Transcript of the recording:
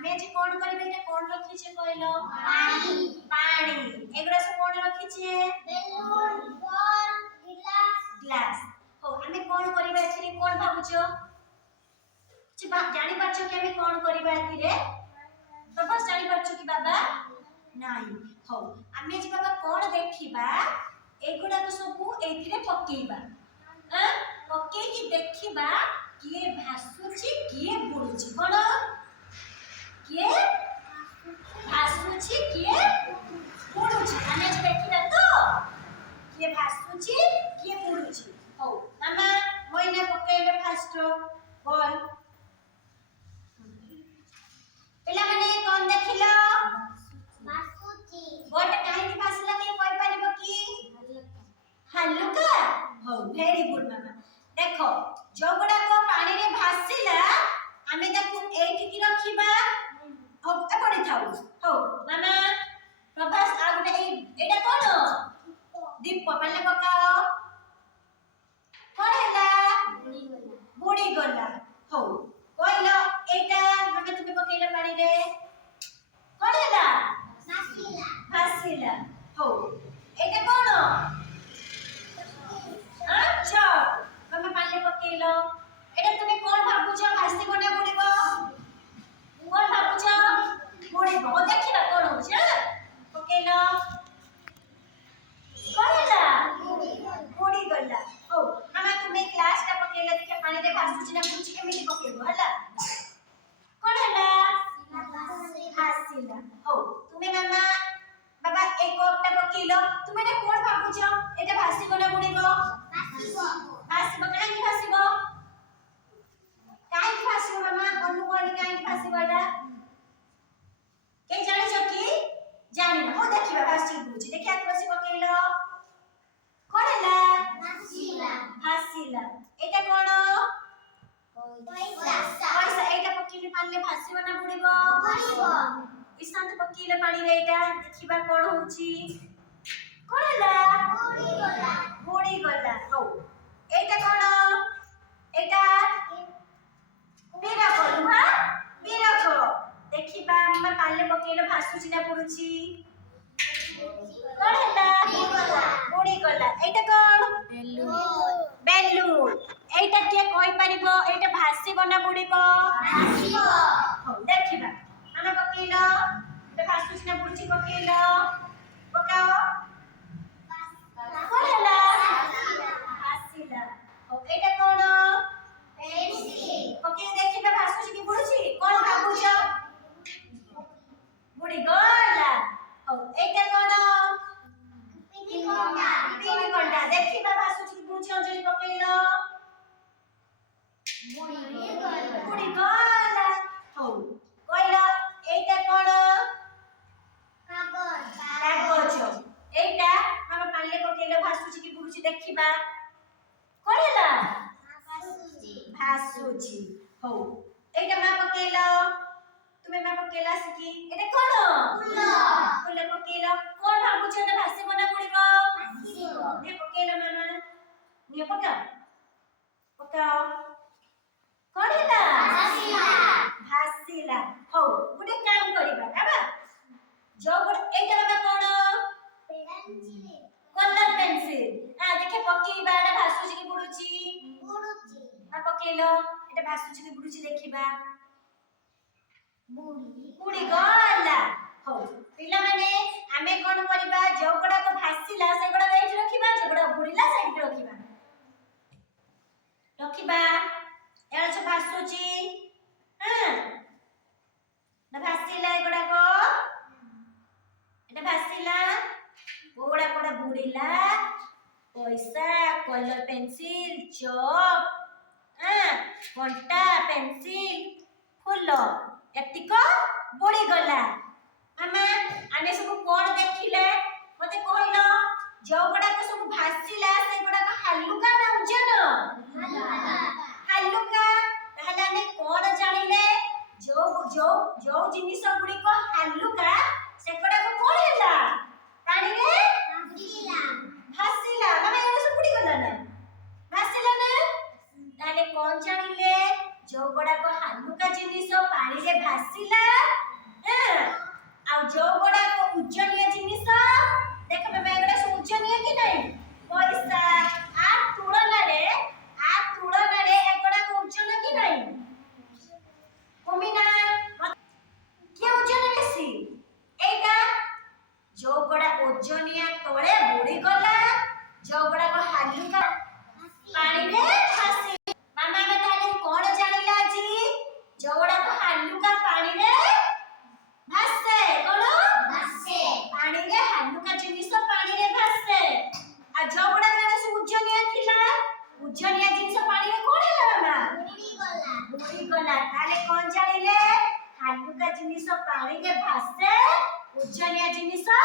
आमे जे कोन करबे एटा कोन रखी छे कहलो पानी पानी एगुडा सब कोन रखी छे बेलून बॉल ग्लास हो आमे कोन करबा एथिरे कोन भाबुछो जे जानि पाछो कि आमे कोन करबा एथिरे तो बस जानि पाछो कि बाबा नाही हो आमे जे बाबा कोन देखिबा एगुडा को सब एथिरे पकेइबा पके कि देखिबा किए भासुची किए बुडुची कोन किए भासुची किए बुडुची आमे जे देखिबा तो किए भासुची किए बुडुची हो मामा मोइना पकेइले फास्ट बॉल पिला माने कोन देखिलो भासुची बॉल काहे कि भासला के कोइ पारिबो कि हल्लुका हो वेरी गुड मामा देखो जोगुडा को पानी रे भासिला आमे ताकू एठी की रखिबा हो एपडी थाउ हो मामा प्रभास आगुडा एटा कोन दीप पहिले पकाओ कोन हैला बुडी गला हो कोइलो एटा मामा तुमे पकेइला पानी रे कोन हैला भासिला भासिला हो एटा कोन अच्छा मामा पानी पकेइलो एटा तुमे कोन भाबुछ भासी कोने बुडीबो कोन भाबुछ बुडीबो ओ देखिबा कोन होछ पकेइलो कोन हैला बुडी गला ओ मामा तुमे ग्लास टा पकेइला देखि पानी रे भासुछ ना बुची केमिति पकेइबो हला कोन हैला भासिला हो तुमे मामा बाबा एक कप टा पकेइलो तुमे ने कोन भाबुछ एटा भासी कोने बुडीबो भासिबो काहे कि भासिबो मामा अन्नु कोनी काहे कि भासिबो एटा के जानि छ कि जानि न हो देखिबा भासी बुझी देखि आक बसी पकेइलो कोन हैला भासिला एटा कोन पैसा एटा पकेइले पानी भासिबो ना बुडीबो इसान पकेइले पानी रे एटा देखिबा कोन होउची कोन हैला बुडी गला हो एटा कोन एटा मिराकल हा मिराकल देखिबा हम पाले पकेइलो भासुची ना पुडुची कोन हैला बुडी गला एटा कोन बेलून एटा के कोइ पारिबो एटा भासिबो ना बुडीबो भासिबो हो देखिबा हम पकेइलो एटा भासुची ना पुडुची पकेइलो पकाओ कोन हैला भासिला हो एटा कोन पेंसिल ओके देखिबा भासुची कि बुडुची कोन भाबुछ बुडी गला हो एटा कोन पिनिकंडा देखिबा भासुची कि बुडुची अंजलि पकेइलो बुडी गला हो कोइला एटा कोन कागज एटा हम पाले पकेइलो भासुची कि बुडुची देखिबा कोन हैला भासुची हो एटा मा पकेइलो तुमे मा पकेइला सिकी एटा कोन फूल पकेइलो कोन भाबुछ एटा भासिबो ना बुडीबो भासिबो ने पकेइलो मामा ने पकाओ कोन हैला भासिला हो गुटे काम करिबा बाबा जो एटा बाबा कोन कलर पेंसिल देखे पकेइबा एटा भासुची कि बुडुची पकेइलो एटा भासुची कि बुडुची देखिबा बुडी गला हो पिला माने आमे कोन करिबा जोगडा को भासिला सेगडा एठी रखिबा जोगडा बुडीला साइड रखिबा एला छ भासुची ना भासिला एगडा को एटा भासिला गोड़ा गोड़ा बुडीला पैसा कलर पेंसिल चॉक कंटा पेंसिल फूल एतिक बुडी गला मामा आने सब कोन देखिले मते कहलो जोगडा को सब भासिला सेगडा को हल्लुका ना उजन हल्लुका ताहले आने कोन जानिले जो जो जो जिनिस गुडी को हल्लुका सेगडा को कोन हैला पानी रे भासिला मामा एगो सब बुडी गला ना भासिला ना ताहले कोन जानिले जोगडा को ହାଲୁକା ଜିନିଷ ପାଣିରେ ଭାସିଲା ଆଉ ଯୋଉ ଗୁଡାକ ଓଜନିଆ ଜିନିଷ ଦେଖ ବାବା ଏଗୁଡା ସବୁ ଓଜନିଆ କି ନାହିଁ ପଇସା ଆ ତୁଳନାରେ ଏଗୁଡାକ ଓଜନ କି ନାହିଁ କୁମିନା କିଏ ଓଜନ ବେଶୀ ଏଇଟା ଯୋଉ ଗୁଡା ଓଜନିଆ ତଳେ ବୁଡି ଗଲା ଯୋଉ ଗୁଡାକ ହାଲୁକା ପାଣିରେ ଭାସି ମାମା ଆମେ ତାହେଲେ କଣ ଜାଣିଲା ଆଜି ଯୋଉ ଗୁଡାକ ହାଲୁକା ପାଣିରେ ଭାସେ କଣ ଭାସେ ପାଣିରେ ହାଲୁକା ଜିନିଷ ପାଣିରେ ଭାସେ ଆଉ ଯୋଉ ଗୁଡାକ ଓଜନିଆ ଥିଲା ଓଜନିଆ ଜିନିଷ ପାଣିରେ କଣ ହେଲା ମାମା ବୁଡି ଗଲା ତାହେଲେ କଣ ଜାଣିଲେ ହାଲୁକା ଜିନିଷ ପାଣିରେ ଭାସେ ଓଜନିଆ ଜିନିଷ